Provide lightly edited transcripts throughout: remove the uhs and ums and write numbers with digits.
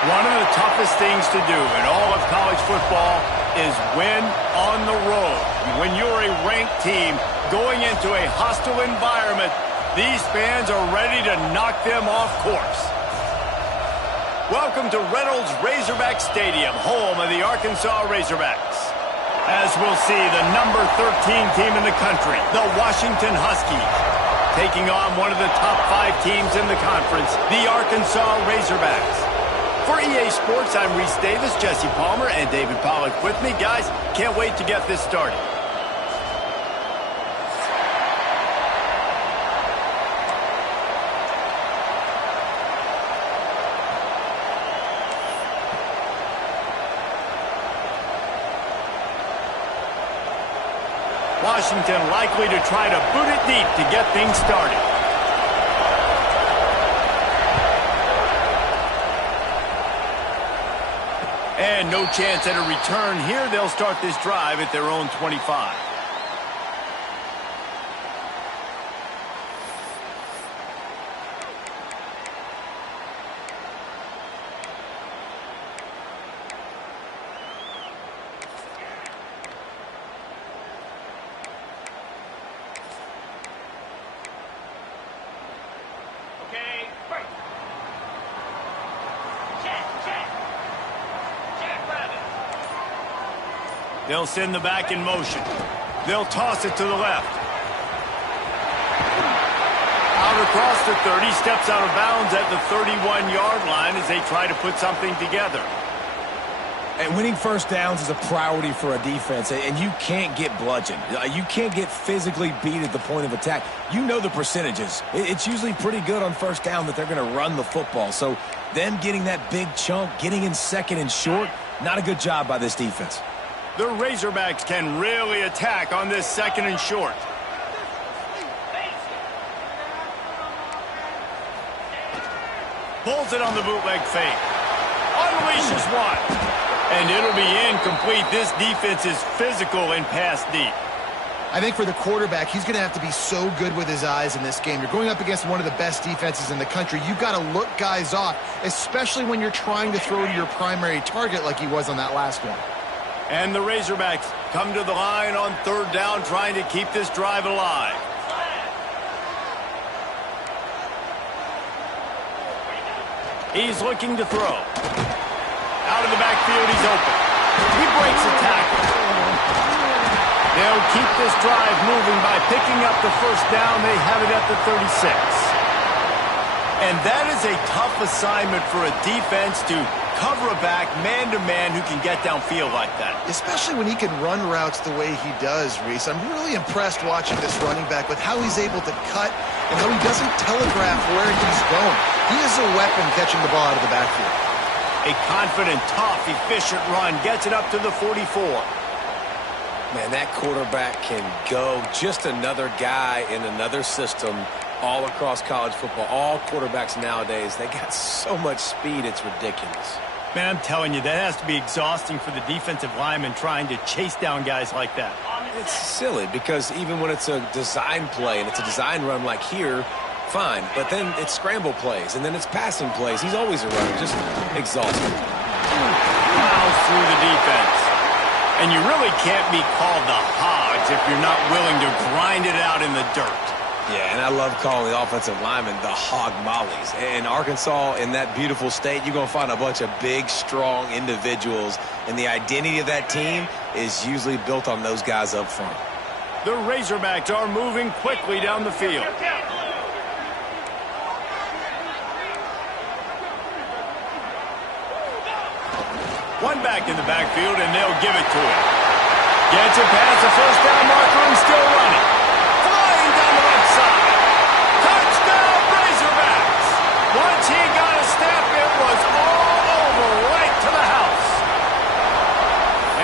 One of the toughest things to do in all of college football is win on the road. When you're a ranked team going into a hostile environment, these fans are ready to knock them off course. Welcome to Reynolds Razorback Stadium, home of the Arkansas Razorbacks. As we'll see, the number 13 team in the country, the Washington Huskies, taking on one of the top 5 teams in the conference, the Arkansas Razorbacks. For EA Sports, I'm Reese Davis, Jesse Palmer, and David Pollack with me. Guys, can't wait to get this started. Washington likely to try to boot it deep to get things started. And no chance at a return here. They'll start this drive at their own 25. They'll send the back in motion. They'll toss it to the left. Out across the 30, steps out of bounds at the 31-yard line as they try to put something together. And winning first downs is a priority for a defense, and you can't get bludgeoned. You can't get physically beat at the point of attack. You know the percentages. It's usually pretty good on first down that they're going to run the football. So them getting that big chunk, getting in second and short, not a good job by this defense. The Razorbacks can really attack on this second and short. Pulls it on the bootleg fake. Unleashes one. And it'll be incomplete. This defense is physical and pass deep. I think for the quarterback, he's going to have to be so good with his eyes in this game. You're going up against one of the best defenses in the country. You've got to look guys off, especially when you're trying to throw to your primary target like he was on that last one. And the Razorbacks come to the line on third down, trying to keep this drive alive. He's looking to throw. Out of the backfield, he's open. He breaks a tackle. They'll keep this drive moving by picking up the first down. They have it at the 36. And that is a tough assignment for a defense to cover a back man-to-man who can get downfield like that. Especially when he can run routes the way he does, Reese. I'm really impressed watching this running back with how he's able to cut and how he doesn't telegraph where he's going. He is a weapon catching the ball out of the backfield. A confident, tough, efficient run gets it up to the 44. Man, that quarterback can go. Just another guy in another system all across college football. All quarterbacks nowadays, they got so much speed, it's ridiculous. Man, I'm telling you, that has to be exhausting for the defensive lineman trying to chase down guys like that. It's silly because even when it's a design play and it's a design run like here, fine. But then it's scramble plays and then it's passing plays. He's always a runner, just exhausting. Miles through the defense. And you really can't be called the Hogs if you're not willing to grind it out in the dirt. Yeah, and I love calling the offensive linemen the hog mollies. In Arkansas, in that beautiful state, you're going to find a bunch of big, strong individuals, and the identity of that team is usually built on those guys up front. The Razorbacks are moving quickly down the field. One back in the backfield, and they'll give it to him. Gets it past the first down marker and still running. Flying down the left side. Touchdown, Razorbacks. Once he got a step, it was all over right to the house.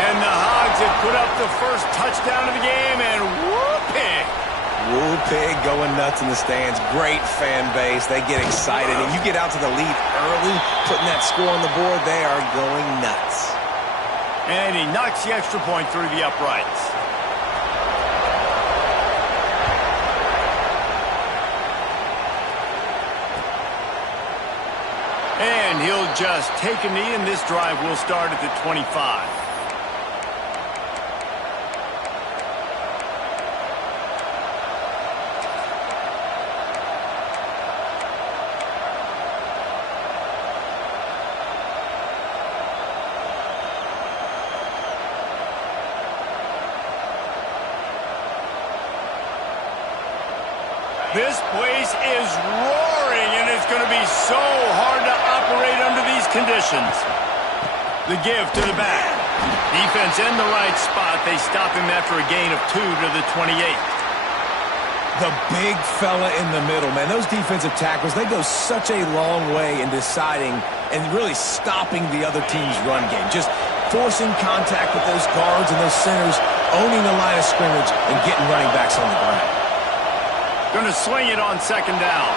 And the Hogs have put up the first touchdown of the game, and whooping. Woo Pig going nuts in the stands. Great fan base. They get excited. And you get out to the lead early, putting that score on the board, they are going nuts. And he knocks the extra point through the uprights. And And he'll just take a knee, and this drive will start at the 25. This place is roaring, and it's going to be so hard to operate under these conditions. The give to the back. Defense in the right spot. They stop him after a gain of 2 to the 28. The big fella in the middle, man. Those defensive tackles, they go such a long way in deciding and really stopping the other team's run game. Just forcing contact with those guards and those centers, owning the line of scrimmage, and getting running backs on the ground. Going to sling it on second down.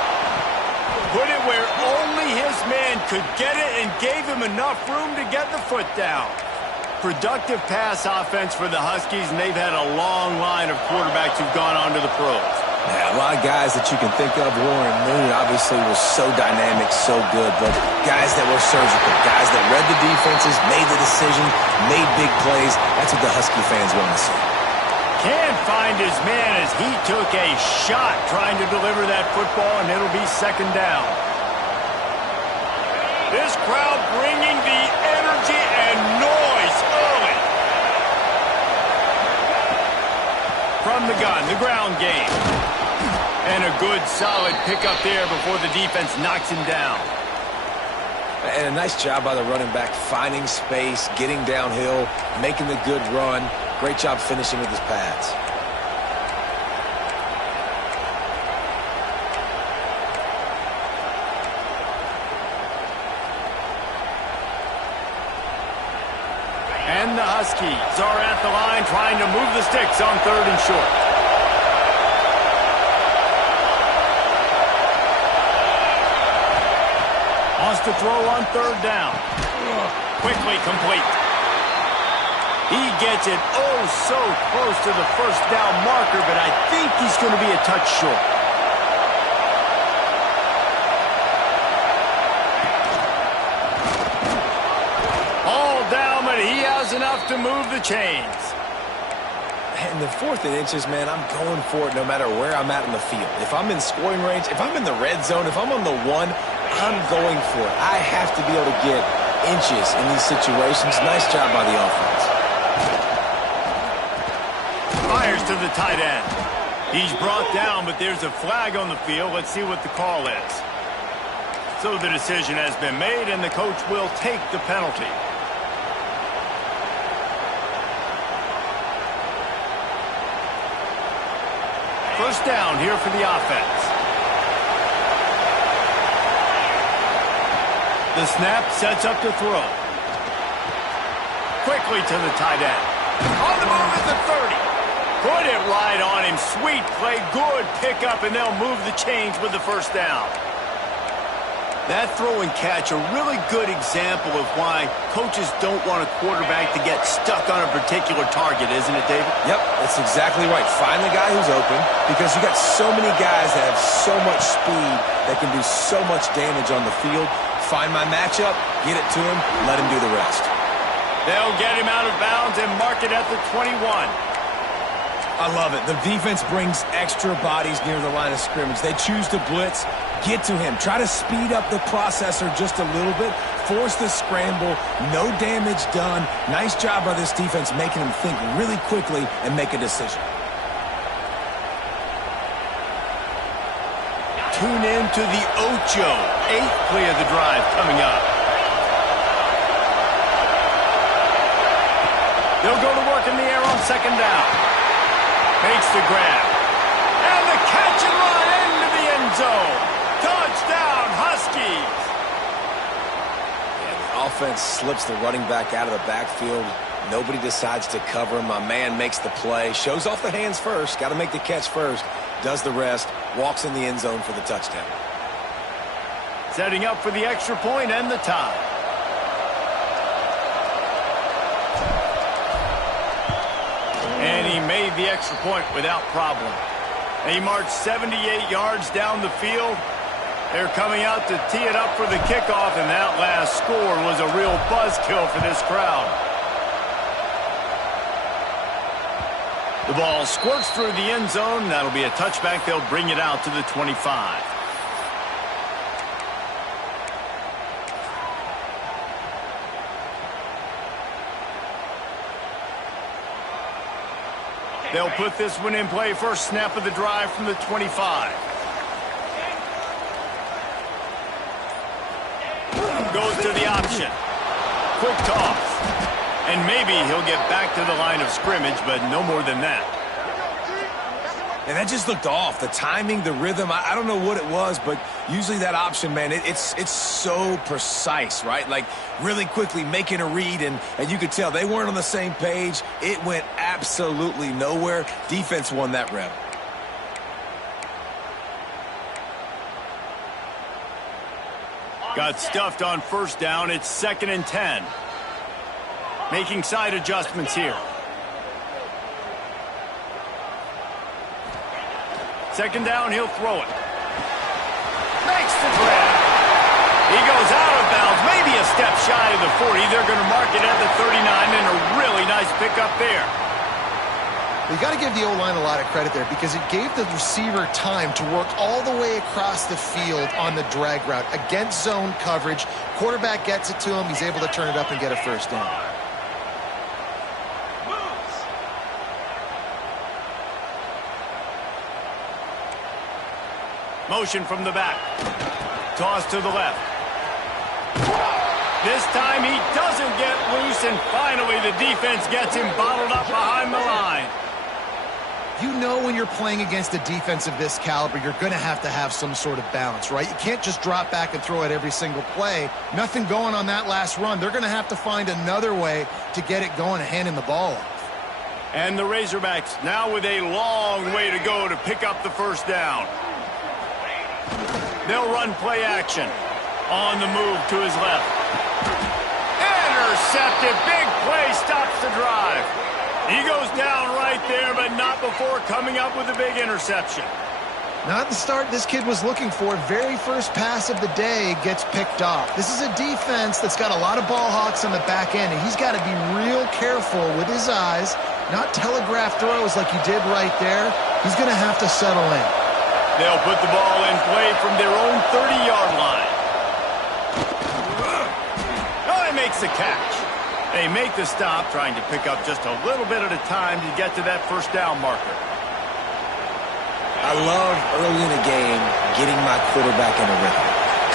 Put it where only his man could get it and gave him enough room to get the foot down. Productive pass offense for the Huskies, and they've had a long line of quarterbacks who've gone on to the pros. Yeah, a lot of guys that you can think of. Warren Moon obviously was so dynamic, so good, but guys that were surgical, guys that read the defenses, made the decision, made big plays. That's what the Husky fans want to see. Can't find his man as he took a shot trying to deliver that football, and it'll be second down. This crowd bringing the energy and noise early. From the gun, the ground game. And a good, solid pickup there before the defense knocks him down. And a nice job by the running back, finding space, getting downhill, making the good run. Great job finishing with his pads. And the Huskies are at the line trying to move the sticks on 3rd and short. Wants to throw on 3rd down. Quickly complete. He gets it oh so close to the first down marker, but I think he's going to be a touch short. All down, but he has enough to move the chains. In the 4th and inches, man, I'm going for it no matter where I'm at in the field. If I'm in scoring range, if I'm in the red zone, if I'm on the 1, I'm going for it. I have to be able to get inches in these situations. Nice job by the offense. Fires to the tight end. He's brought down, but there's a flag on the field. Let's see what the call is. So the decision has been made, and the coach will take the penalty. First down here for the offense. The snap sets up to throw. Quickly to the tight end. On the move at the 30. Put it right on him. Sweet play. Good pickup, and they'll move the chains with the first down. That throw and catch, a really good example of why coaches don't want a quarterback to get stuck on a particular target, isn't it, David? Yep, that's exactly right. Find the guy who's open, because you got so many guys that have so much speed that can do so much damage on the field. Find my matchup, get it to him, let him do the rest. They'll get him out of bounds and mark it at the 21. I love it. The defense brings extra bodies near the line of scrimmage. They choose to blitz. Get to him. Try to speed up the processor just a little bit. Force the scramble. No damage done. Nice job by this defense making him think really quickly and make a decision. Tune in to the Ocho. 8th play of the drive coming up. They'll go to work in the air on second down. Makes the grab. And the catch and run into the end zone. Touchdown, Huskies. And the offense slips the running back out of the backfield. Nobody decides to cover him. My man makes the play. Shows off the hands first. Got to make the catch first. Does the rest. Walks in the end zone for the touchdown. Setting up for the extra point and the tie. And he made the extra point without problem. And he marched 78 yards down the field. They're coming out to tee it up for the kickoff, and that last score was a real buzzkill for this crowd. The ball squirts through the end zone. That'll be a touchback. They'll bring it out to the 25. They'll put this one in play. First snap of the drive from the 25. Goes to the option. Quick toss. And maybe he'll get back to the line of scrimmage, but no more than that. And that just looked off. The timing, the rhythm, I don't know what it was, but usually that option, man, it's so precise, right? Like really quickly making a read, and you could tell they weren't on the same page. It went absolutely nowhere. Defense won that rep. Got stuffed on first down. It's 2nd and 10. Making side adjustments here. Second down, he'll throw it. Makes the grab. He goes out of bounds, maybe a step shy of the 40. They're going to mark it at the 39, and a really nice pickup there. You got to give the O-line a lot of credit there because it gave the receiver time to work all the way across the field on the drag route against zone coverage. Quarterback gets it to him. He's able to turn it up and get a first down. Motion from the back. Toss to the left. This time he doesn't get loose, and finally the defense gets him bottled up behind the line. You know when you're playing against a defense of this caliber, you're going to have some sort of balance, right? You can't just drop back and throw it every single play. Nothing going on that last run. They're going to have to find another way to get it going and handing the ball off. And the Razorbacks now with a long way to go to pick up the first down. They'll run play action. On the move to his left. Intercepted. Big play stops the drive. He goes down right there, but not before coming up with a big interception. Not the start this kid was looking for. Very first pass of the day gets picked off. This is a defense that's got a lot of ball hawks on the back end, and he's got to be real careful with his eyes, not telegraph throws like he did right there. He's going to have to settle in. They'll put the ball in play from their own 30-yard line. Oh, he makes the catch. They make the stop, trying to pick up just a little bit at a time to get to that first down marker. I love early in the game getting my quarterback in a rhythm.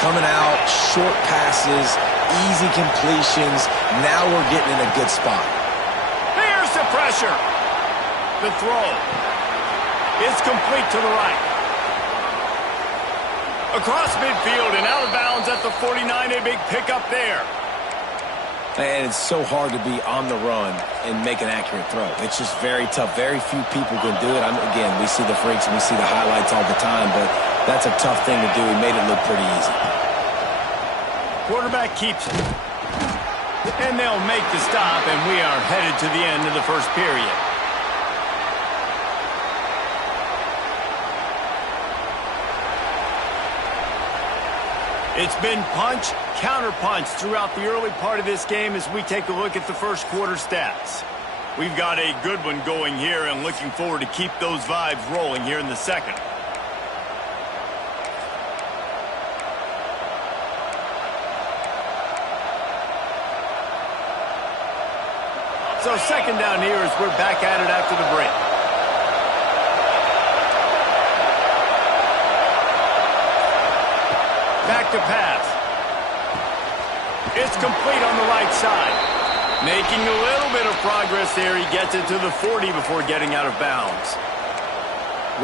Coming out, short passes, easy completions. Now we're getting in a good spot. Here's the pressure. The throw. It's complete to the right. Across midfield and out of bounds at the 49, a big pickup there. And it's so hard to be on the run and make an accurate throw. It's just very tough. Very few people can do it. Again, we see the freaks and we see the highlights all the time, but that's a tough thing to do. He made it look pretty easy. Quarterback keeps it. And they'll make the stop, and we are headed to the end of the first period. It's been punch, counter-punch throughout the early part of this game as we take a look at the first quarter stats. We've got a good one going here and looking forward to keep those vibes rolling here in the second. So second down here as we're back at it after the break. Back to pass. It's complete on the right side. Making a little bit of progress there. He gets it to the 40 before getting out of bounds.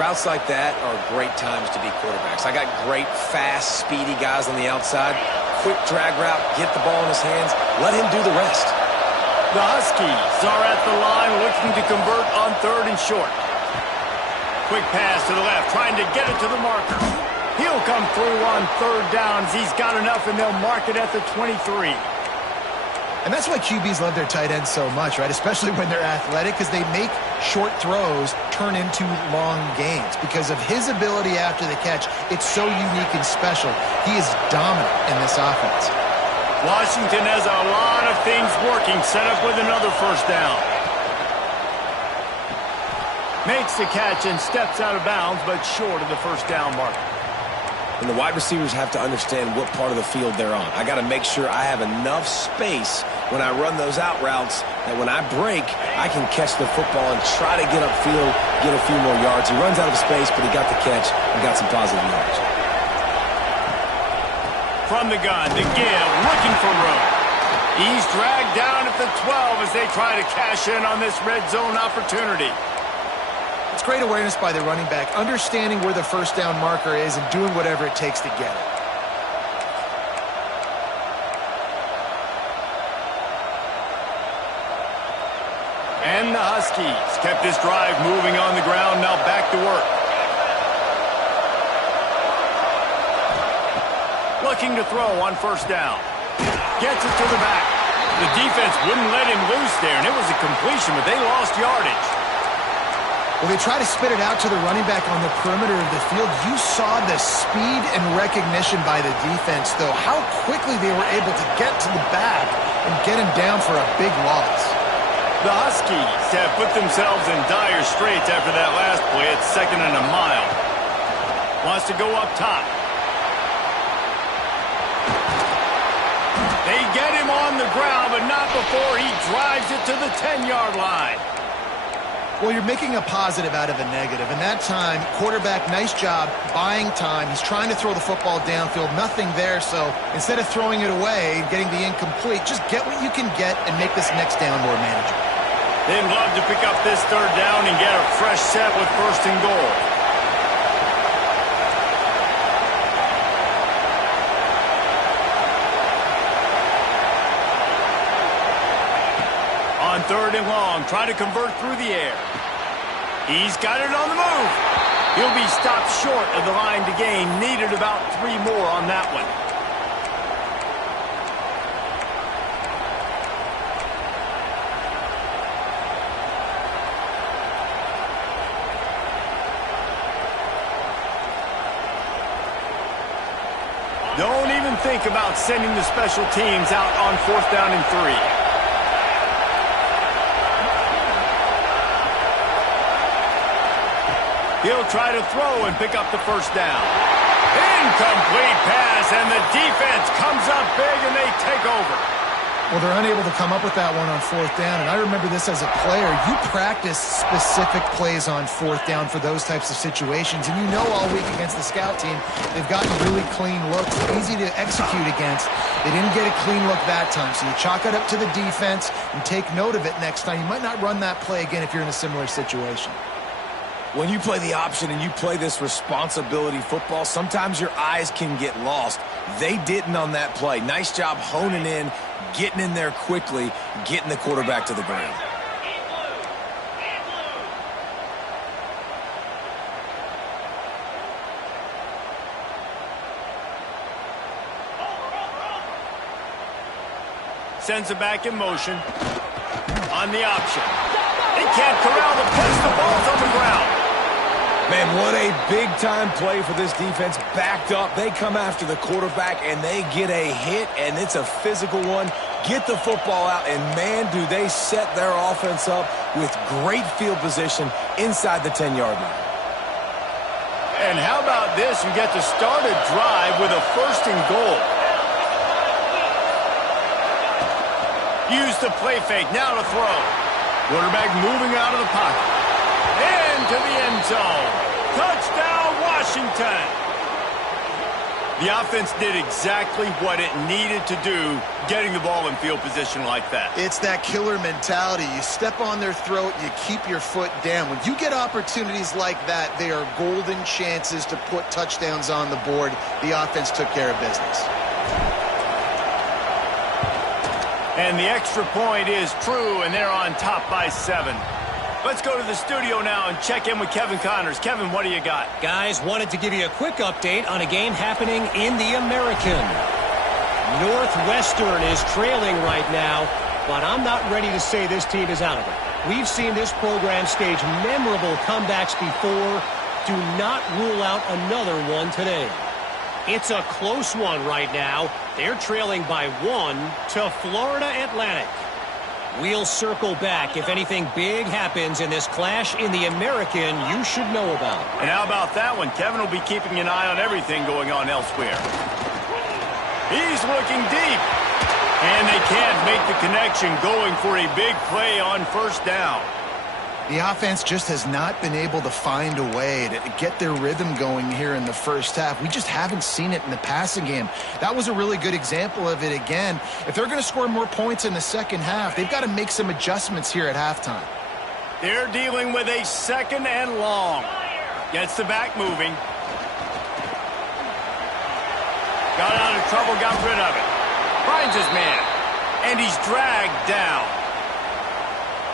Routes like that are great times to be quarterbacks. I got great, fast, speedy guys on the outside. Quick drag route, get the ball in his hands. Let him do the rest. The Huskies are at the line looking to convert on third and short. Quick pass to the left, trying to get it to the marker. He'll come through on third downs. He's got enough, and they'll mark it at the 23. And that's why QBs love their tight ends so much, right? Especially when they're athletic, because they make short throws turn into long gains. Because of his ability after the catch, it's so unique and special. He is dominant in this offense. Washington has a lot of things working, set up with another first down. Makes the catch and steps out of bounds, but short of the first down mark. And the wide receivers have to understand what part of the field they're on. I got to make sure I have enough space when I run those out routes that when I break, I can catch the football and try to get upfield, get a few more yards. He runs out of space, but he got the catch and got some positive yards. From the gun, the give, looking for room. He's dragged down at the 12 as they try to cash in on this red zone opportunity. It's great awareness by the running back, understanding where the first down marker is and doing whatever it takes to get it. And the Huskies kept this drive moving on the ground, now back to work. Looking to throw on first down. Gets it to the back. The defense wouldn't let him loose there, and it was a completion, but they lost yardage. Well, they try to spit it out to the running back on the perimeter of the field. You saw the speed and recognition by the defense, though, how quickly they were able to get to the back and get him down for a big loss. The Huskies have put themselves in dire straits after that last play at 2nd and a mile. Wants to go up top. They get him on the ground, but not before he drives it to the 10-yard line. Well, you're making a positive out of a negative. And that time, quarterback, nice job buying time. He's trying to throw the football downfield. Nothing there, so instead of throwing it away and getting the incomplete, just get what you can get and make this next down more manageable. They'd love to pick up this third down and get a fresh set with 1st and goal. On 3rd and long, try to convert through the air. He's got it on the move. He'll be stopped short of the line to gain. Needed about 3 more on that one. Don't even think about sending the special teams out on 4th down and 3. He'll try to throw and pick up the first down. Incomplete pass, and the defense comes up big, and they take over. Well, they're unable to come up with that one on 4th down, and I remember this as a player. You practice specific plays on 4th down for those types of situations, and you know all week against the scout team, they've gotten really clean looks, easy to execute against. They didn't get a clean look that time, so you chalk it up to the defense and take note of it next time. You might not run that play again if you're in a similar situation. When you play the option and you play this responsibility football, sometimes your eyes can get lost. They didn't on that play. Nice job honing in, getting in there quickly, getting the quarterback to the ground. Sends it back in motion. On the option. They can't corral the punch. The ball's on the ground. Man, what a big-time play for this defense. Backed up, they come after the quarterback, and they get a hit, and it's a physical one. Get the football out, and man, do they set their offense up with great field position inside the 10-yard line. And how about this? You get to start a drive with a 1st and goal. Use the play fake, now to throw. Quarterback moving out of the pocket. Into the end zone. Touchdown, Washington. The offense did exactly what it needed to do, getting the ball in field position like that. It's that killer mentality. You step on their throat, you keep your foot down. When you get opportunities like that, they are golden chances to put touchdowns on the board. The offense took care of business. And the extra point is true, and they're on top by 7. Let's go to the studio now and check in with Kevin Connors. Kevin, what do you got? Guys, wanted to give you a quick update on a game happening in the American. Northwestern is trailing right now, but I'm not ready to say this team is out of it. We've seen this program stage memorable comebacks before. Do not rule out another one today. It's a close one right now. They're trailing by 1 to Florida Atlantic. We'll circle back if anything big happens in this clash in the American you should know about. And how about that one? Kevin will be keeping an eye on everything going on elsewhere. He's looking deep. And they can't make the connection, going for a big play on first down. The offense just has not been able to find a way to get their rhythm going here in the first half. We just haven't seen it in the passing game. That was a really good example of it again. If they're going to score more points in the second half, they've got to make some adjustments here at halftime. They're dealing with a 2nd and long. Gets the back moving. Got out of trouble, got rid of it. Finds his man. And he's dragged down.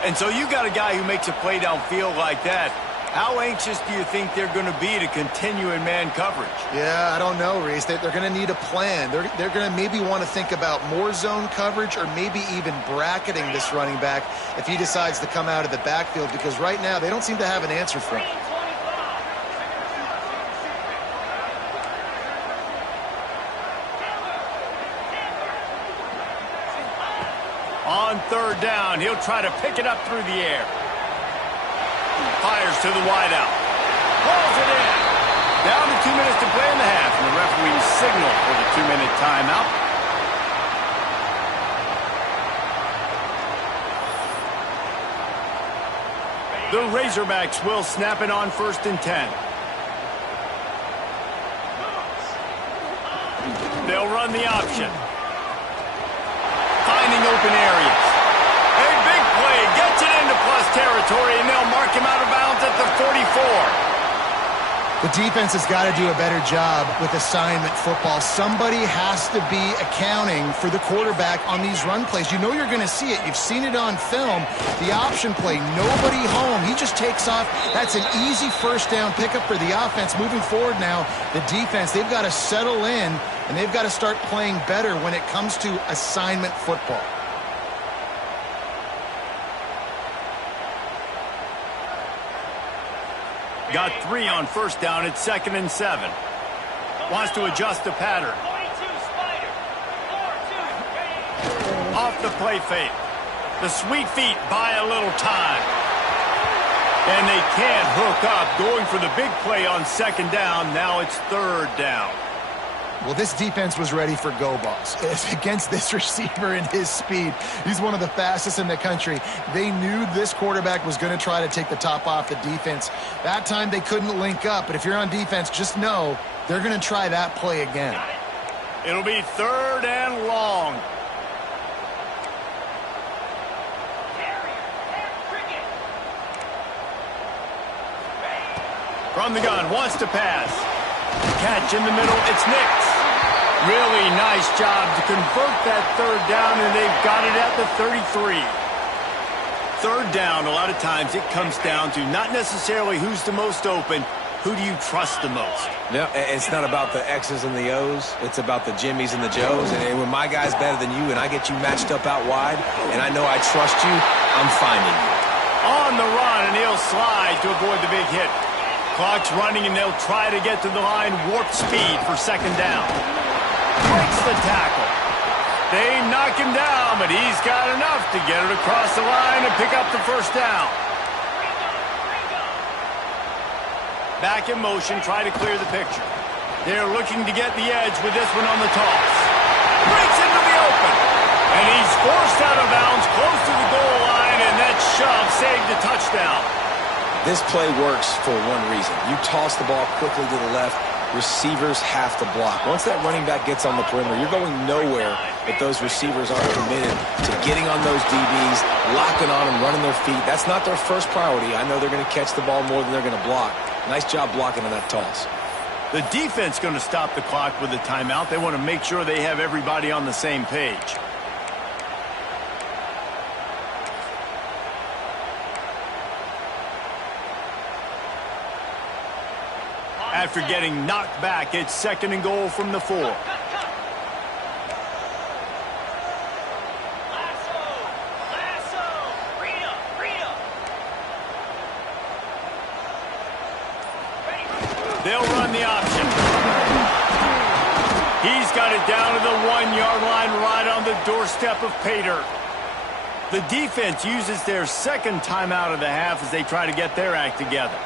And so you got a guy who makes a play downfield like that. How anxious do you think they're going to be to continue in man coverage? Yeah, I don't know, Reese. They're going to need a plan. They're going to maybe want to think about more zone coverage or maybe even bracketing this running back if he decides to come out of the backfield, because right now they don't seem to have an answer for him. On 3rd down, he'll try to pick it up through the air. Fires to the wideout. Pulls it in. Down to 2 minutes to play in the half, and the referee signal for the 2-minute timeout. The Razorbacks will snap it on 1st and 10. They'll run the option. Finding open areas. A big play, gets it into plus territory, and they'll mark him out of bounds at the 44. The defense has got to do a better job with assignment football. Somebody has to be accounting for the quarterback on these run plays. You know you're going to see it. You've seen it on film. The option play, nobody home. He just takes off. That's an easy first down pickup for the offense. Moving forward now, the defense, they've got to settle in, and they've got to start playing better when it comes to assignment football. Got 3 on first down at 2nd and 7. Wants to adjust the pattern. Off the play fake. The sweet feet buy a little time. And they can't hook up. Going for the big play on 2nd down. Now it's 3rd down. Well, this defense was ready for go balls. Against this receiver and his speed, he's one of the fastest in the country. They knew this quarterback was going to try to take the top off the defense. That time they couldn't link up, but if you're on defense, just know they're going to try that play again. It'll be 3rd and long. From the gun, wants to pass. Catch in the middle, it's Nix. Really nice job to convert that 3rd down, and they've got it at the 33. 3rd down, a lot of times it comes down to not necessarily who's the most open, who do you trust the most? No, it's not about the X's and the O's. It's about the Jimmys and the Joes. And when my guy's better than you and I get you matched up out wide, and I know I trust you, I'm finding you. On the run, and he'll slide to avoid the big hit. Clock's running, and they'll try to get to the line. Warp speed for 2nd down. Breaks the tackle. They knock him down, but he's got enough to get it across the line and pick up the 1st down. Back in motion, try to clear the picture. They're looking to get the edge with this one on the toss. Breaks into the open. And he's forced out of bounds close to the goal line, and that shove saved a touchdown. This play works for one reason. You toss the ball quickly to the left, receivers have to block. Once that running back gets on the perimeter, you're going nowhere if those receivers aren't committed to getting on those DBs, locking on them, running their feet. That's not their first priority. I know they're going to catch the ball more than they're going to block. Nice job blocking on that toss. The defense going to stop the clock with a timeout. They want to make sure they have everybody on the same page. After getting knocked back, it's 2nd and goal from the 4. They'll run the option. He's got it down to the 1-yard line right on the doorstep of pay dirt. The defense uses their second timeout of the half as they try to get their act together.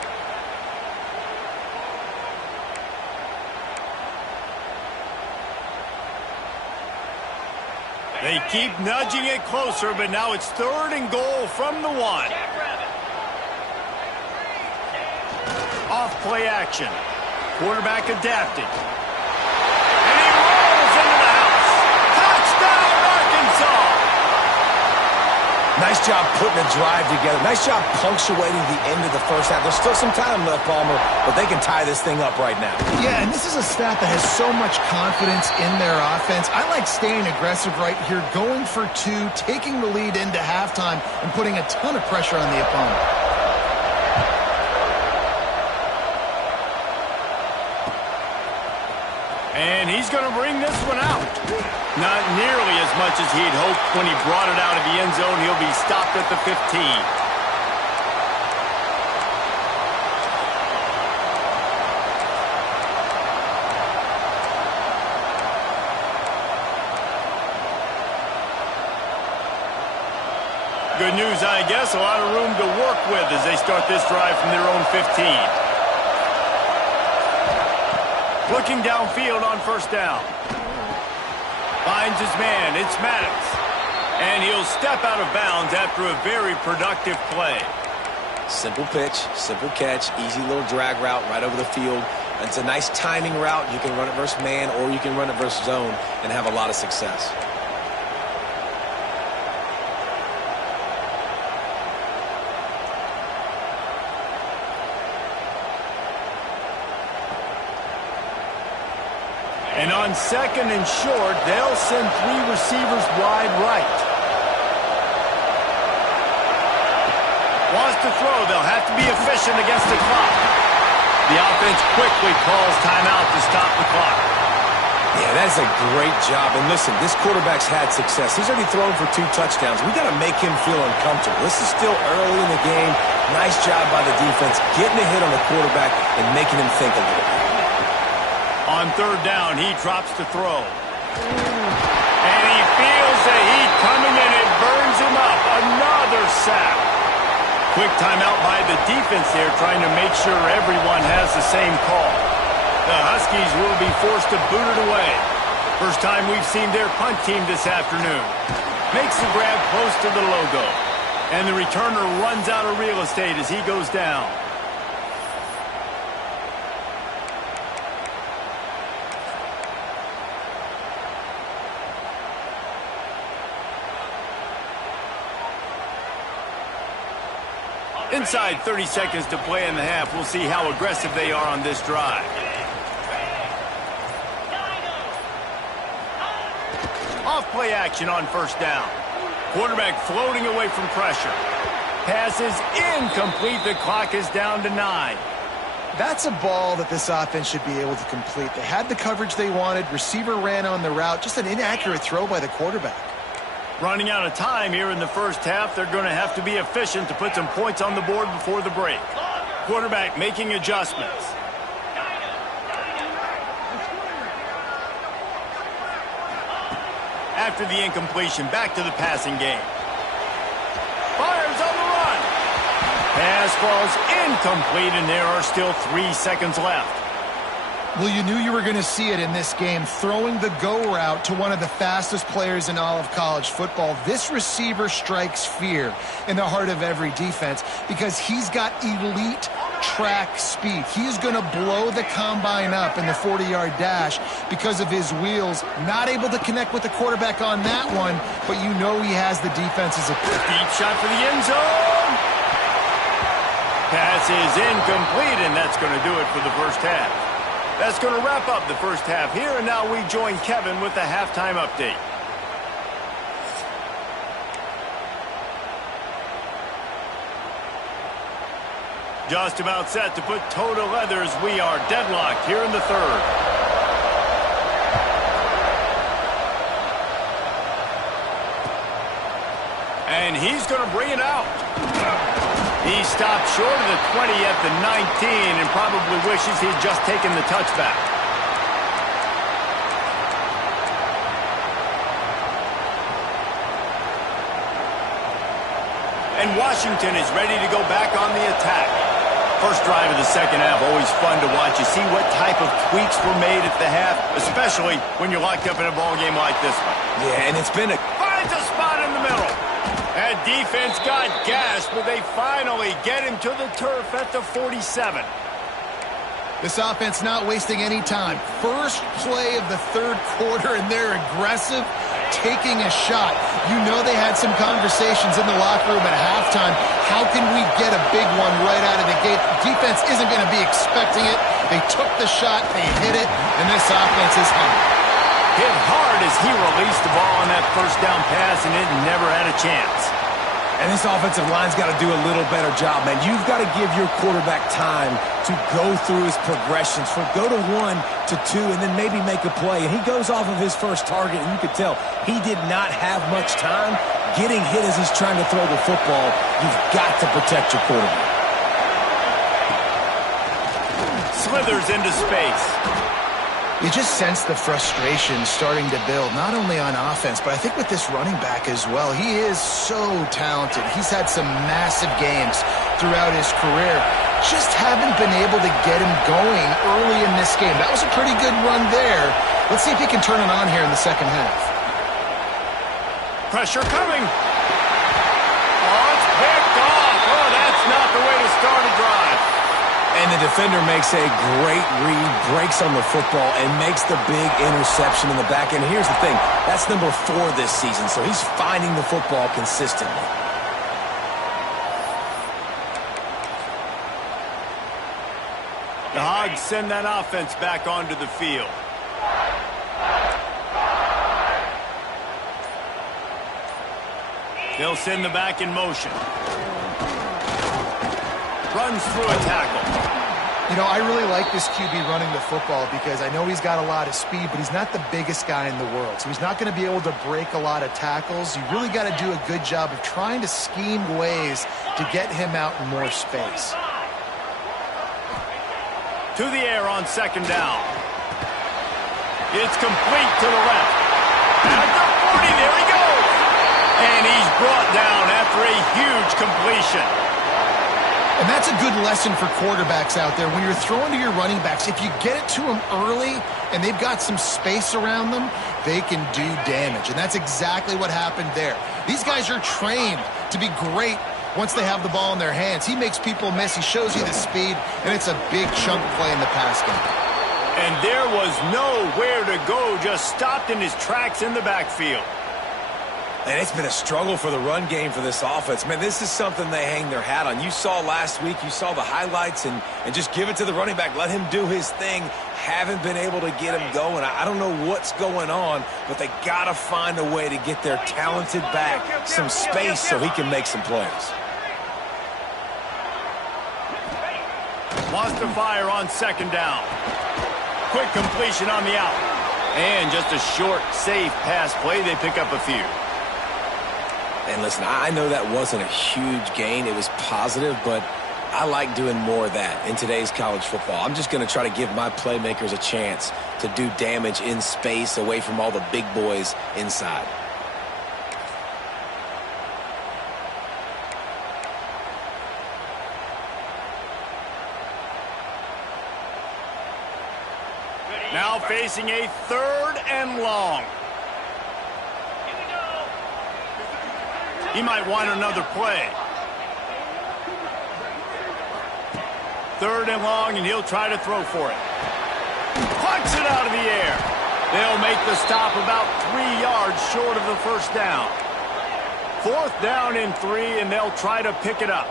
They keep nudging it closer, but now it's 3rd and goal from the 1. Off play action. Quarterback adapting. And he rolls into the house. Touchdown, Arkansas! Nice job putting a drive together. Nice job punctuating the end of the first half. There's still some time left, Palmer, but they can tie this thing up right now. Yeah, and this is a staff that has so much confidence in their offense. I like staying aggressive right here, going for 2, taking the lead into halftime, and putting a ton of pressure on the opponent. And he's going to bring this one out. Not nearly as much as he'd hoped when he brought it out of the end zone. He'll be stopped at the 15. Good news, I guess. A lot of room to work with as they start this drive from their own 15. Looking downfield on first down. Finds his man. It's Maddox. And he'll step out of bounds after a very productive play. Simple pitch, simple catch, easy little drag route right over the field. It's a nice timing route. You can run it versus man or you can run it versus zone and have a lot of success. And on 2nd and short, they'll send 3 receivers wide right. Wants to throw. They'll have to be efficient against the clock. The offense quickly calls timeout to stop the clock. Yeah, that's a great job. And listen, this quarterback's had success. He's already thrown for 2 touchdowns. We got to make him feel uncomfortable. This is still early in the game. Nice job by the defense, getting a hit on the quarterback and making him think a little bit. On 3rd down, he drops to throw. And he feels the heat coming in. It burns him up. Another sack. Quick timeout by the defense there, trying to make sure everyone has the same call. The Huskies will be forced to boot it away. First time we've seen their punt team this afternoon. Makes the grab close to the logo. And the returner runs out of real estate as he goes down. Inside 30 seconds to play in the half. We'll see how aggressive they are on this drive. Off play action on first down. Quarterback floating away from pressure. Pass is incomplete. The clock is down to 9. That's a ball that this offense should be able to complete. They had the coverage they wanted. Receiver ran on the route. Just an inaccurate throw by the quarterback. Running out of time here in the first half. They're going to have to be efficient to put some points on the board before the break. Quarterback making adjustments. After the incompletion, back to the passing game. Fires on the run. Pass falls incomplete, and there are still 3 seconds left. Well, you knew you were going to see it in this game, throwing the go route to one of the fastest players in all of college football. This receiver strikes fear in the heart of every defense because he's got elite track speed. He's going to blow the combine up in the 40-yard dash because of his wheels. Not able to connect with the quarterback on that one, but you know he has the defense's attention. Deep shot for the end zone. Pass is incomplete, and that's going to do it for the first half. That's going to wrap up the first half here, and now we join Kevin with the halftime update. Just about set to put toe to leather as we are deadlocked here in the third. And he's going to bring it out. He He stopped short of the 20 at the 19 and probably wishes he'd just taken the touchback. And Washington is ready to go back on the attack. First drive of the second half, always fun to watch. You see what type of tweaks were made at the half, especially when you're locked up in a ball game like this one. Yeah, and it's been a... Finds a spot in the middle. And defense got gashed, but they finally get him to the turf at the 47. This offense not wasting any time. First play of the third quarter, and they're aggressive, taking a shot. You know they had some conversations in the locker room at halftime. How can we get a big one right out of the gate? Defense isn't going to be expecting it. They took the shot, they hit it, and this offense is hungry. Hit hard as he released the ball on that first down pass, and it never had a chance. And this offensive line's got to do a little better job, man. You've got to give your quarterback time to go through his progressions, from go to 1 to 2, and then maybe make a play. And he goes off of his first target, and you could tell he did not have much time getting hit as he's trying to throw the football. You've got to protect your quarterback. Slithers into space. You just sense the frustration starting to build, not only on offense, but I think with this running back as well. He is so talented. He's had some massive games throughout his career. Just haven't been able to get him going early in this game. That was a pretty good run there. Let's see if he can turn it on here in the second half. Pressure coming. Oh, it's picked off. Oh, that's not the way to start a drive. And the defender makes a great read, breaks on the football, and makes the big interception in the back. And here's the thing, that's number 4 this season, so he's finding the football consistently. The Hogs send that offense back onto the field. They'll send the back in motion. Runs through a tackle. You know, I really like this QB running the football because I know he's got a lot of speed, but he's not the biggest guy in the world. So he's not going to be able to break a lot of tackles. You really got to do a good job of trying to scheme ways to get him out in more space. To the air on second down. It's complete to the left. At the 40, there he goes. And he's brought down after a huge completion. And that's a good lesson for quarterbacks out there. When you're throwing to your running backs, if you get it to them early and they've got some space around them, they can do damage. And that's exactly what happened there. These guys are trained to be great once they have the ball in their hands. He makes people miss. He shows you the speed, and it's a big chunk play in the pass game. And there was nowhere to go, just stopped in his tracks in the backfield. And it's been a struggle for the run game for this offense. Man, this is something they hang their hat on. You saw last week, you saw the highlights, and just give it to the running back. Let him do his thing. Haven't been able to get him going. I don't know what's going on, but they got to find a way to get their talented back some space so he can make some plays. Wants to fire on second down. Quick completion on the out. And just a short, safe pass play. They pick up a few. And listen, I know that wasn't a huge gain. It was positive, but I like doing more of that in today's college football. I'm just going to try to give my playmakers a chance to do damage in space away from all the big boys inside. Now facing a 3rd and long. He might want another play. 3rd and long, and he'll try to throw for it. Plucks it out of the air. They'll make the stop about 3 yards short of the first down. 4th down and 3, and they'll try to pick it up.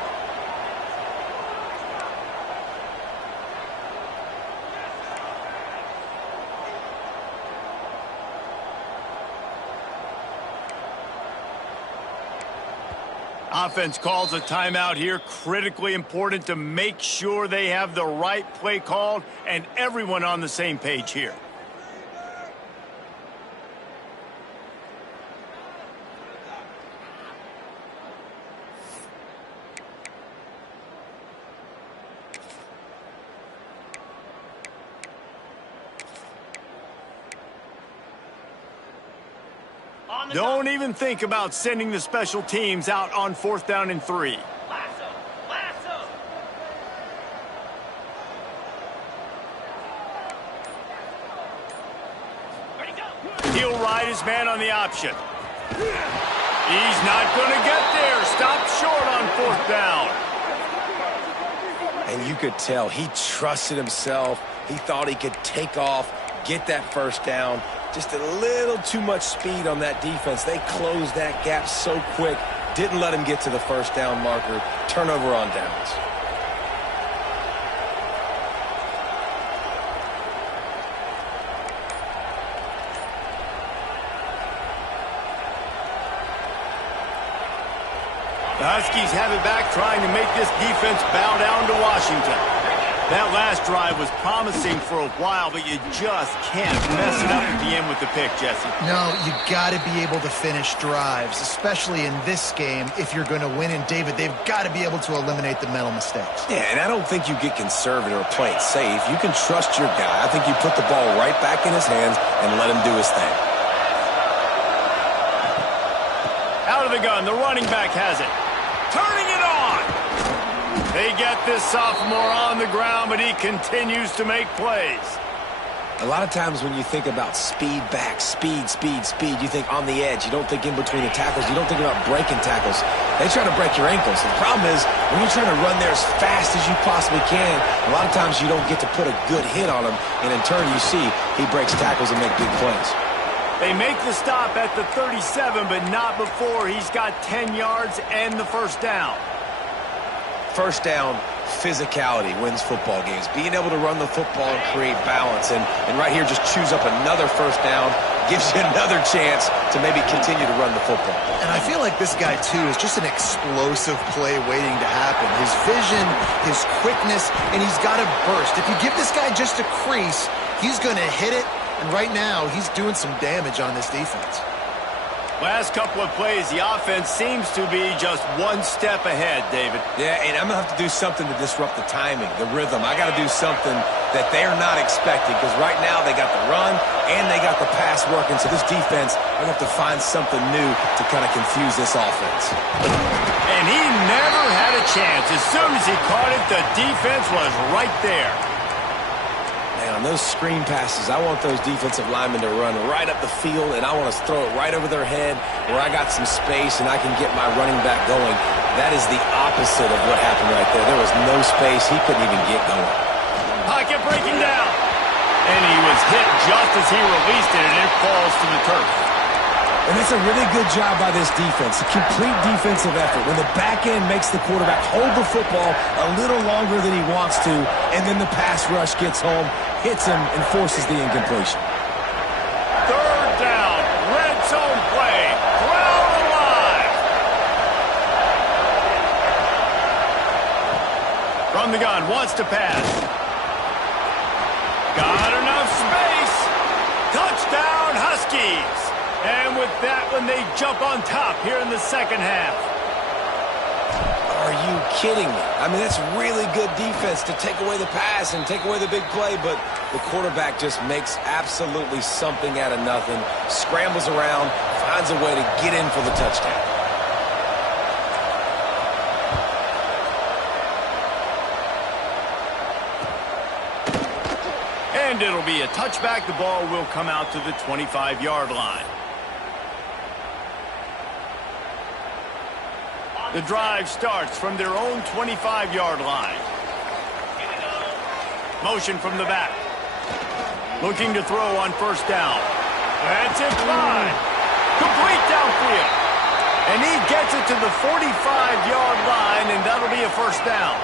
Offense calls a timeout here. Critically important to make sure they have the right play called and everyone on the same page here. Don't even think about sending the special teams out on 4th down and 3. He'll ride his man on the option. He's not going to get there. Stop short on 4th down. And you could tell he trusted himself. He thought he could take off, get that 1st down. Just a little too much speed on that defense. They closed that gap so quick. Didn't let him get to the 1st down marker. Turnover on downs. The Huskies have it back, trying to make this defense bow down to Washington. That last drive was promising for a while, but you just can't mess it up at the end with the pick, Jesse. No, you got to be able to finish drives, especially in this game if you're going to win. And, David, they've got to be able to eliminate the mental mistakes. Yeah, and I don't think you get conservative or play it safe. You can trust your guy. I think you put the ball right back in his hands and let him do his thing. Out of the gun, the running back has it. Turning it on. They get this sophomore on the ground, but he continues to make plays. A lot of times when you think about speed back, speed, you think on the edge. You don't think in between the tackles. You don't think about breaking tackles. They try to break your ankles. The problem is when you're trying to run there as fast as you possibly can, a lot of times you don't get to put a good hit on him, and in turn you see he breaks tackles and make big plays. They make the stop at the 37, but not before he's got 10 yards and the 1st down. 1st down, physicality wins football games. Being able to run the football and create balance. And right here, just choose up another 1st down, gives you another chance to maybe continue to run the football. And I feel like this guy, too, is just an explosive play waiting to happen. His vision, his quickness, and he's got to burst. If you give this guy just a crease, he's going to hit it. And right now, he's doing some damage on this defense. Last couple of plays, the offense seems to be just one step ahead, David. Yeah, and I'm going to have to do something to disrupt the timing, the rhythm. I got to do something that they're not expecting, because right now they got the run and they got the pass working. So this defense, they're going to have to find something new to kind of confuse this offense. And he never had a chance. As soon as he caught it, the defense was right there. On those screen passes, I want those defensive linemen to run right up the field, and I want to throw it right over their head where I got some space and I can get my running back going. That is the opposite of what happened right there. There was no space. He couldn't even get going. Pocket breaking down. And he was hit just as he released it, and it falls to the turf. And that's a really good job by this defense, a complete defensive effort. When the back end makes the quarterback hold the football a little longer than he wants to, and then the pass rush gets home, hits him, and forces the incompletion. 3rd down, red zone play, crowd alive. From the gun, wants to pass. Got enough space. Touchdown, Huskies. And with that one, they jump on top here in the 2nd half. Are you kidding me? I mean, that's really good defense to take away the pass and take away the big play, but the quarterback just makes absolutely something out of nothing, scrambles around, finds a way to get in for the touchdown. And it'll be a touchback. The ball will come out to the 25-yard line. The drive starts from their own 25-yard line. Motion from the back. Looking to throw on 1st down. That's it, fine. Complete downfield. And he gets it to the 45-yard line, and that'll be a 1st down.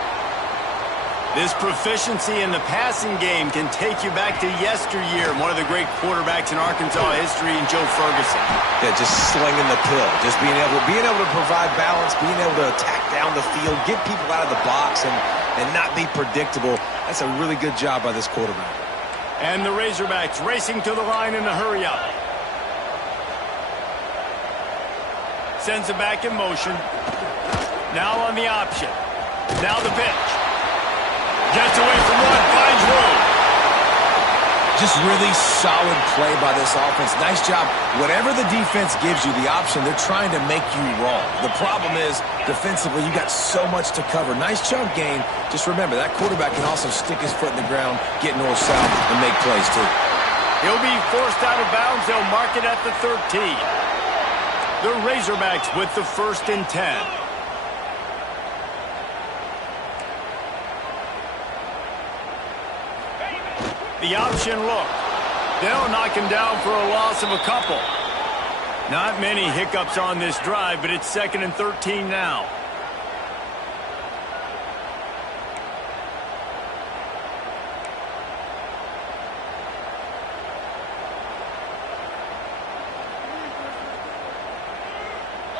This proficiency in the passing game can take you back to yesteryear, one of the great quarterbacks in Arkansas history, in Joe Ferguson. Yeah, just slinging the pill, just being able to provide balance, being able to attack down the field, get people out of the box, and not be predictable. That's a really good job by this quarterback. And the Razorbacks racing to the line in a hurry-up. Sends it back in motion. Now on the option. Now the pitch. Gets away from one, finds room. Just really solid play by this offense. Nice job. Whatever the defense gives you the option, they're trying to make you wrong. The problem is, defensively, you got so much to cover. Nice chunk gain. Just remember, that quarterback can also stick his foot in the ground, get north-south, and make plays, too. He'll be forced out of bounds. They'll mark it at the 13. The Razorbacks with the 1st and 10. The option look. They'll knock him down for a loss of a couple. Not many hiccups on this drive, but it's 2nd and 13 now.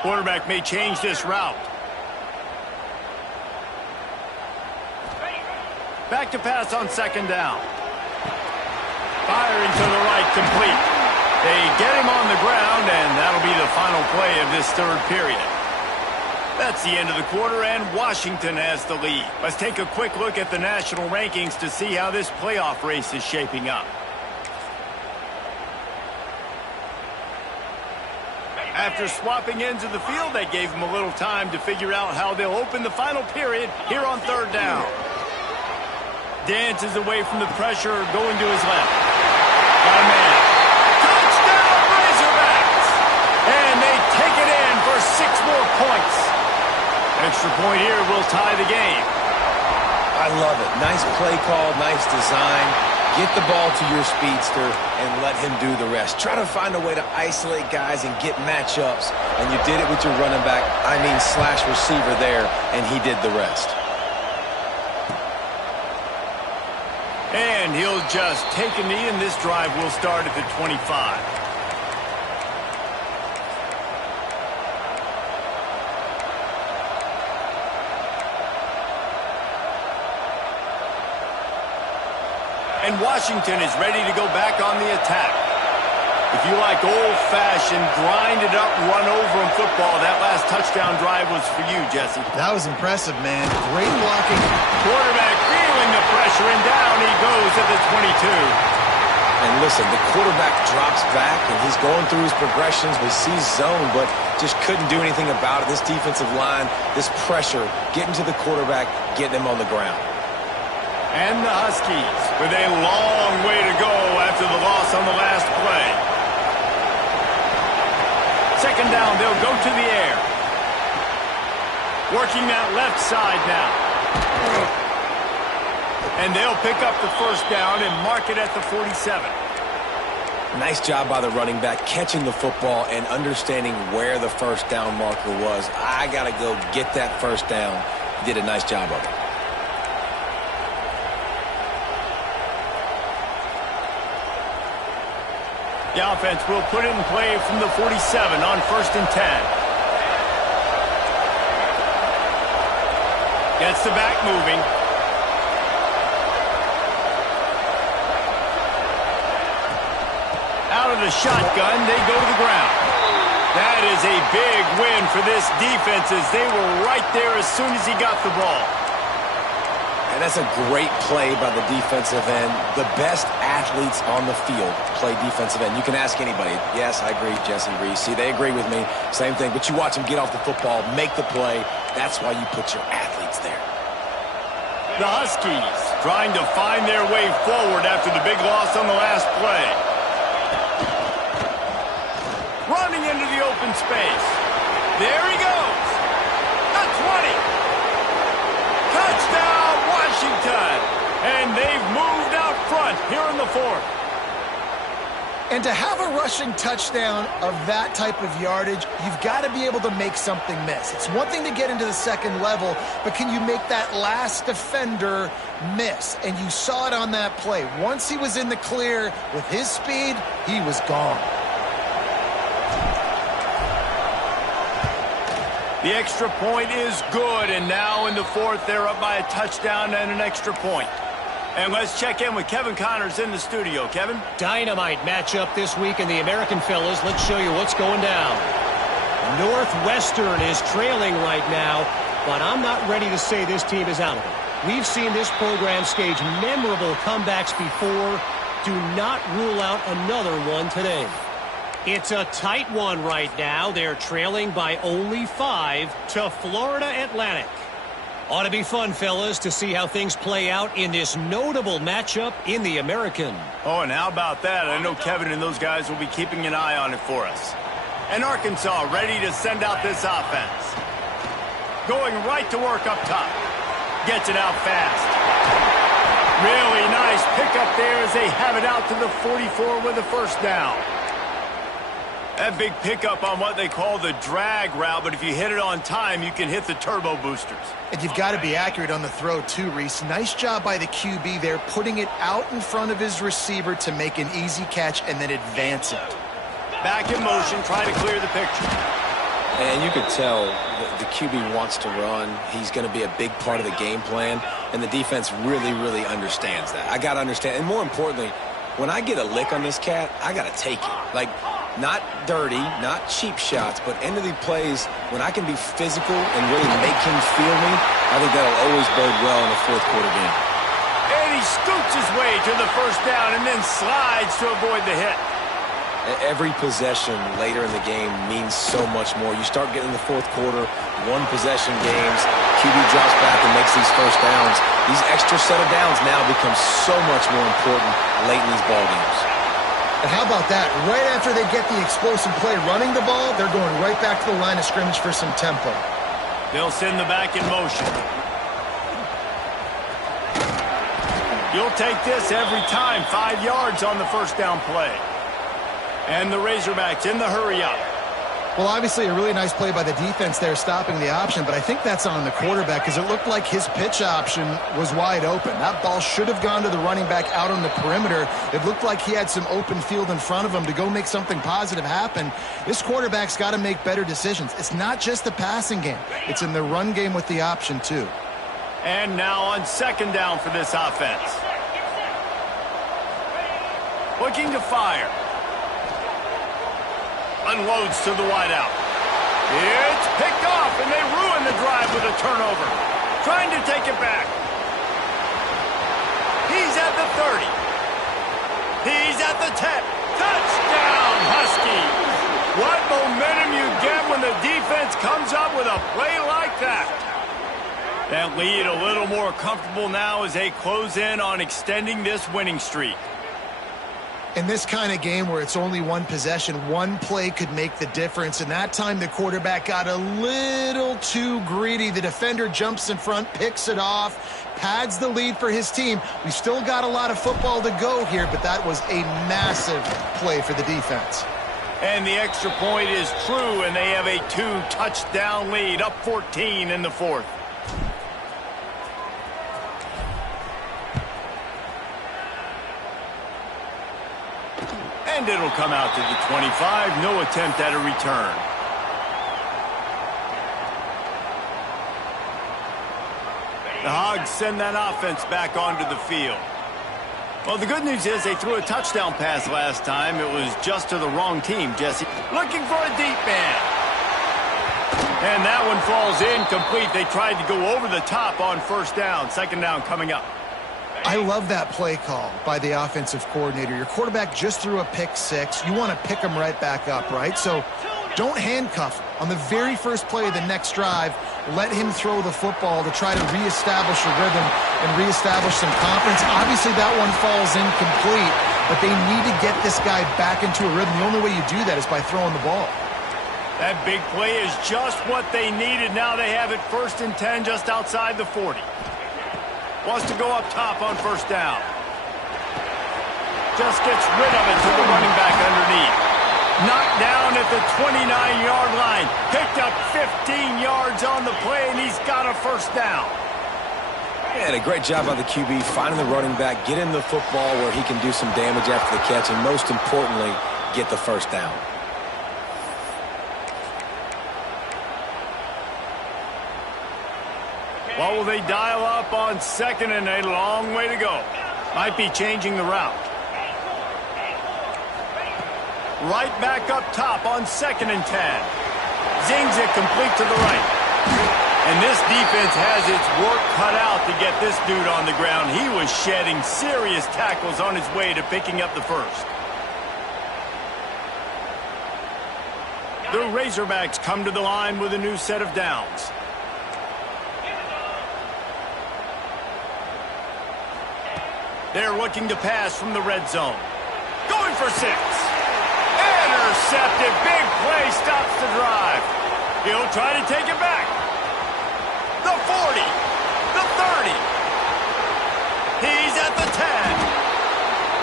Quarterback may change this route. Back to pass on 2nd down. Firing to the right, complete. They get him on the ground, and that'll be the final play of this 3rd period. That's the end of the quarter, and Washington has the lead. Let's take a quick look at the national rankings to see how this playoff race is shaping up. After swapping ends of the field, that gave them a little time to figure out how they'll open the final period here on 3rd down. Dances away from the pressure, going to his left. Got a man. Touchdown, Razorbacks! And they take it in for 6 more points. Extra point here will tie the game. I love it. Nice play call, nice design. Get the ball to your speedster and let him do the rest. Try to find a way to isolate guys and get matchups, and you did it with your running back, slash receiver there, and he did the rest. And he'll just take a knee, and this drive will start at the 25. And Washington is ready to go back on the attack. If you like old-fashioned, grind-it-up, run-over-'em football, that last touchdown drive was for you, Jesse. That was impressive, man. Great blocking. Quarterback feeling the pressure, and down he goes at the 22. And listen, the quarterback drops back, and he's going through his progressions. We see zone, but just couldn't do anything about it. This defensive line, this pressure, getting to the quarterback, getting him on the ground. And the Huskies with a long way to go after the loss on the last play. 2nd down, they'll go to the air. Working that left side now. And they'll pick up the 1st down and mark it at the 47. Nice job by the running back, catching the football and understanding where the 1st down marker was. I got to go get that 1st down. He did a nice job of it. The offense will put it in play from the 47 on 1st and 10. Gets the back moving. Out of the shotgun, they go to the ground. That is a big win for this defense as they were right there as soon as he got the ball. And that's a great play by the defensive end. The best athletes on the field play defensive end. You can ask anybody. Yes, I agree, Jesse Reese. See, they agree with me. Same thing. But you watch them get off the football, make the play. That's why you put your athletes there. The Huskies trying to find their way forward after the big loss on the last play. Running into the open space. There he goes. The 20. Touchdown, Washington. And they've moved out front here in the 4th. And to have a rushing touchdown of that type of yardage, you've got to be able to make something miss. It's one thing to get into the 2nd level, but can you make that last defender miss? And you saw it on that play. Once he was in the clear with his speed, he was gone. The extra point is good, and now in the 4th, they're up by a touchdown and an extra point. And let's check in with Kevin Connors in the studio. Kevin? Dynamite matchup this week in the American fellas. Let's show you what's going down. Northwestern is trailing right now, but I'm not ready to say this team is out of it. We've seen this program stage memorable comebacks before. Do not rule out another one today. It's a tight one right now. They're trailing by only 5 to Florida Atlantic. Ought to be fun, fellas, to see how things play out in this notable matchup in the American. Oh, and how about that? I know Kevin and those guys will be keeping an eye on it for us. And Arkansas ready to send out this offense. Going right to work up top. Gets it out fast. Really nice pickup there as they have it out to the 44 with a first down. That big pickup on what they call the drag route, but if you hit it on time, you can hit the turbo boosters. And you've got to be accurate on the throw too, Reese. Nice job by the QB there, putting it out in front of his receiver to make an easy catch and then advance it. Back in motion, try to clear the picture. And you could tell the QB wants to run. He's going to be a big part of the game plan, and the defense really, really understands that. I got to understand, and more importantly, when I get a lick on this cat, I got to take it. Like, not dirty, not cheap shots, but end of the plays, when I can be physical and really make him feel me, I think that'll always bode well in the fourth quarter game. And he scoots his way to the first down and then slides to avoid the hit. Every possession later in the game means so much more. You start getting in the fourth quarter, one-possession games, QB drops back and makes these first downs. These extra set of downs now become so much more important late in these ball games. And how about that? Right after they get the explosive play running the ball, they're going right back to the line of scrimmage for some tempo. They'll send the back in motion. You'll take this every time. 5 yards on the first down play. And the Razorbacks in the hurry-up. Well, obviously a really nice play by the defense there stopping the option, but I think that's on the quarterback because it looked like his pitch option was wide open. That ball should have gone to the running back out on the perimeter. It looked like he had some open field in front of him to go make something positive happen. This quarterback's got to make better decisions. It's not just the passing game. It's in the run game with the option, too. And now on second down for this offense. Looking to fire. Unloads to the wideout. It's picked off, and they ruin the drive with a turnover. Trying to take it back. He's at the 30. He's at the 10. Touchdown, Huskies. What momentum you get when the defense comes up with a play like that. That lead a little more comfortable now as they close in on extending this winning streak. In this kind of game where it's only one possession, one play could make the difference. And that time the quarterback got a little too greedy. The defender jumps in front, picks it off, pads the lead for his team. We still got a lot of football to go here, but that was a massive play for the defense. And the extra point is true, and they have a 2-touchdown lead, up 14 in the fourth. And it'll come out to the 25. No attempt at a return. The Hogs send that offense back onto the field. Well, the good news is they threw a touchdown pass last time. It was just to the wrong team, Jesse. Looking for a deep man. And that one falls incomplete. They tried to go over the top on first down. Second down coming up. I love that play call by the offensive coordinator. Your quarterback just threw a pick six. You want to pick him right back up, right? So don't handcuff him. On the very first play of the next drive, let him throw the football to try to reestablish a rhythm and reestablish some confidence. Obviously, that one falls incomplete, but they need to get this guy back into a rhythm. The only way you do that is by throwing the ball. That big play is just what they needed. Now they have it 1st and 10 just outside the 40. Wants to go up top on first down. Just gets rid of it to the running back underneath. Knocked down at the 29-yard line. Picked up 15 yards on the play, and he's got a first down. And a great job by the QB finding the running back, get him the football where he can do some damage after the catch, and most importantly, get the first down. What will they dial up on 2nd and a long way to go? Might be changing the route. Right back up top on 2nd and 10. Zings it complete to the right. And this defense has its work cut out to get this dude on the ground. He was shedding serious tackles on his way to picking up the first. The Razorbacks come to the line with a new set of downs. They're looking to pass from the red zone. Going for 6. Intercepted. Big play stops the drive. He'll try to take it back. The 40. The 30. He's at the 10.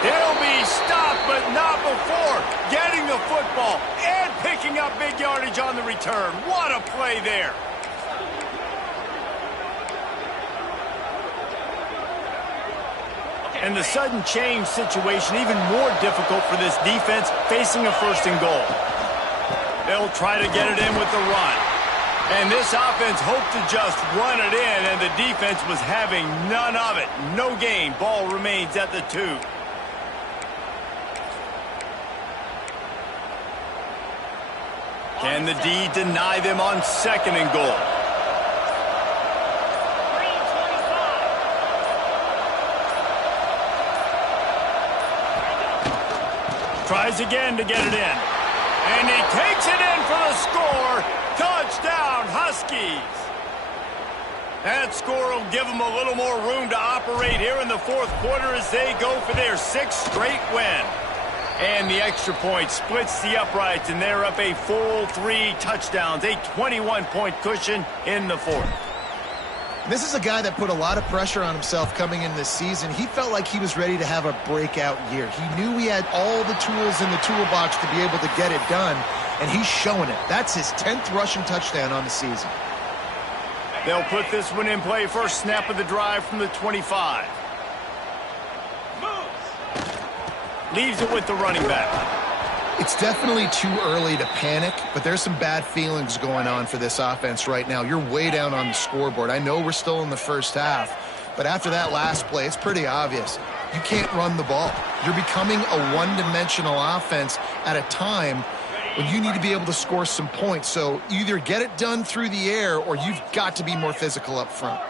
He'll be stopped, but not before getting the football and picking up big yardage on the return. What a play there. And the sudden change situation even more difficult for this defense facing a 1st and goal. They'll try to get it in with the run. And this offense hoped to just run it in, and the defense was having none of it. No gain. Ball remains at the 2. Can the D deny them on 2nd and goal? Tries again to get it in. And he takes it in for the score. Touchdown, Huskies. That score will give them a little more room to operate here in the 4th quarter as they go for their 6th straight win. And the extra point splits the uprights, and they're up a full 3 touchdowns, a 21-point cushion in the 4th. This is a guy that put a lot of pressure on himself coming in this season. He felt like he was ready to have a breakout year. He knew he had all the tools in the toolbox to be able to get it done, and he's showing it. That's his 10th rushing touchdown on the season. They'll put this one in play. First snap of the drive from the 25. Leaves it with the running back. It's definitely too early to panic, but there's some bad feelings going on for this offense right now. You're way down on the scoreboard. I know we're still in the first half, but after that last play, it's pretty obvious. You can't run the ball. You're becoming a one-dimensional offense at a time when you need to be able to score some points. So either get it done through the air or you've got to be more physical up front.